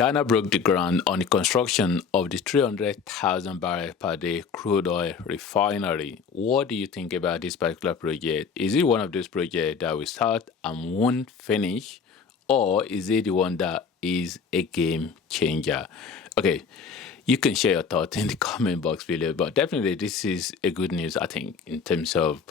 Ghana broke the ground on the construction of the 300,000 barrel per day crude oil refinery. What do you think about this particular project? Is it one of those projects that will start and won't finish, or is it the one that is a game changer? Okay, you can share your thoughts in the comment box below, but definitely this is a good news, I think, in terms of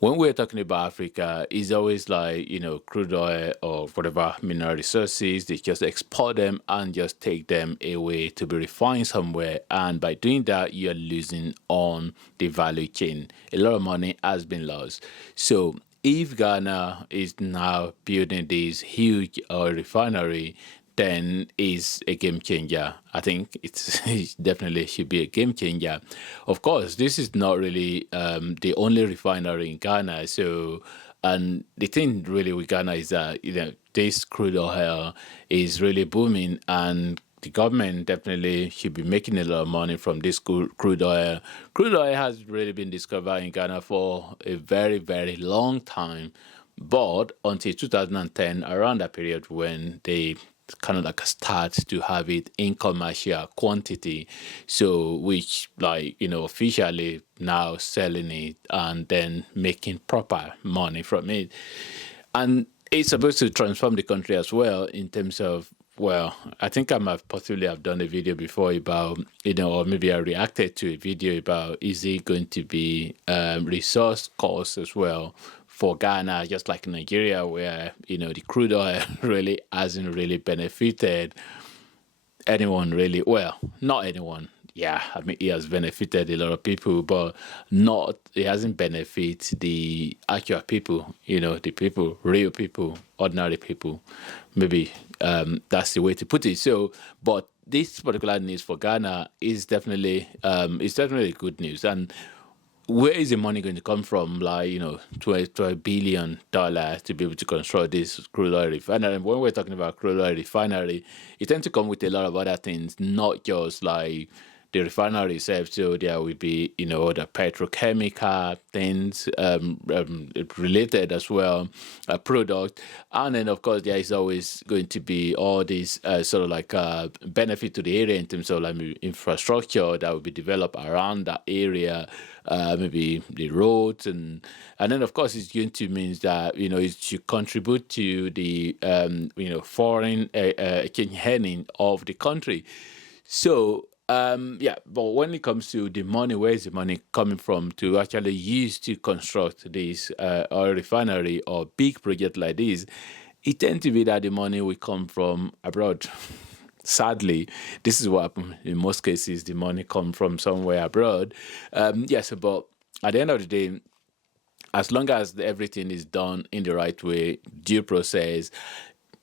when we're talking about Africa, it's always like, crude oil or whatever mineral resources, they just export them and just take them away to be refined somewhere. And by doing that, you're losing on the value chain. A lot of money has been lost. So if Ghana is now building this huge oil refinery, then is a game changer. I think it definitely should be a game changer. Of course, this is not really the only refinery in Ghana. So, and the thing really with Ghana is that this crude oil is really booming, and the government definitely should be making a lot of money from this crude oil. Crude oil has really been discovered in Ghana for a very, very long time, but until 2010, around that period when they kind of like start to have it in commercial quantity, so which officially now selling it and then making proper money from it. And it's supposed to transform the country as well in terms of, well, I think I might possibly have done a video before about, or maybe I reacted to a video about, is it going to be resource cost as well for Ghana, just like Nigeria, where, the crude oil really hasn't really benefited anyone really. Well, not anyone. Yeah, I mean, it has benefited a lot of people, but it hasn't benefited the actual people, the people, real people, ordinary people. Maybe that's the way to put it. So, but this particular news for Ghana is definitely good news. And where is the money going to come from? $12 billion to be able to construct this crude oil refinery. And when we're talking about crude oil refinery, it tends to come with a lot of other things, not just like the refinery itself. So there will be, the petrochemical things related as well, product. And then, of course, there is always going to be all these sort of like benefit to the area in terms of like infrastructure that will be developed around that area, maybe the roads. And then, of course, it's going to mean that, it should contribute to the, foreign exchange earning of the country. So, but when it comes to the money, where is the money coming from to actually use to construct this oil refinery or big project like this? It tends to be that the money will come from abroad. Sadly, this is what happens in most cases. The money comes from somewhere abroad. Yes, but at the end of the day, as long as everything is done in the right way, due process,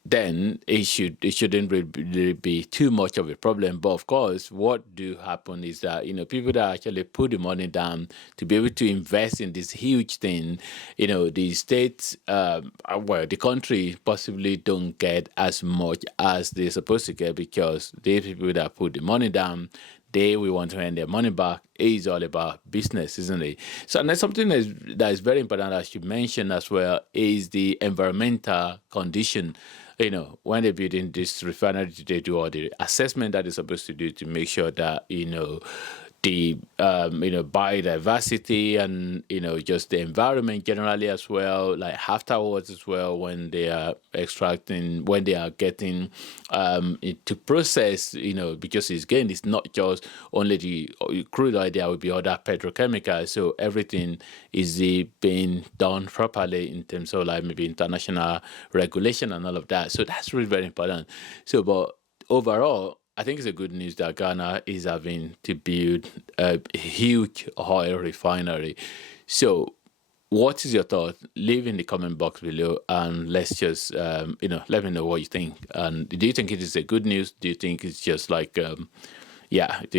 then it shouldn't really be too much of a problem. But of course, what do happen is that people that actually put the money down to be able to invest in this huge thing, the states, the country possibly don't get as much as they're supposed to get, because the people that put the money down, they will want to earn their money back. It's all about business, isn't it? So, and that's something that is very important, as you mentioned as well, is the environmental condition. When they're building this refinery, they do all the assessment that they're supposed to do to make sure that, the biodiversity and, just the environment generally as well, like afterwards as well, when they are extracting, when they are getting to process, because it's not just only the crude oil, there will be other petrochemicals. So everything is being done properly in terms of like maybe international regulation and all of that. So that's really very important. So, but overall, I think it's a good news that Ghana is having to build a huge oil refinery. So, what is your thought? Leave in the comment box below, and let's just, let me know what you think. And do you think it is a good news? Do you think it's just like, do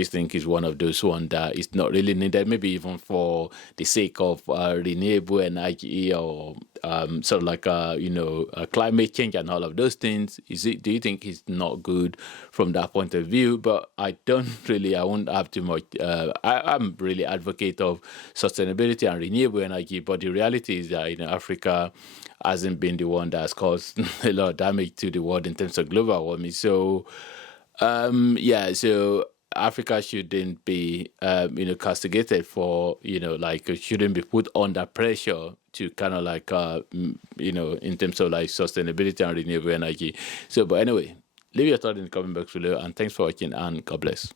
you think it's one of those ones that is not really needed, maybe even for the sake of renewable energy or sort of like climate change and all of those things? Do you think it's not good from that point of view? But I won't have too much. I'm really advocate of sustainability and renewable energy, but the reality is that Africa hasn't been the one that's caused a lot of damage to the world in terms of global warming. So Yeah, so Africa shouldn't be, castigated for, like, shouldn't be put under pressure to kind of like, in terms of like sustainability and renewable energy. So, but anyway, leave your thought in the comment box below, and thanks for watching, and God bless.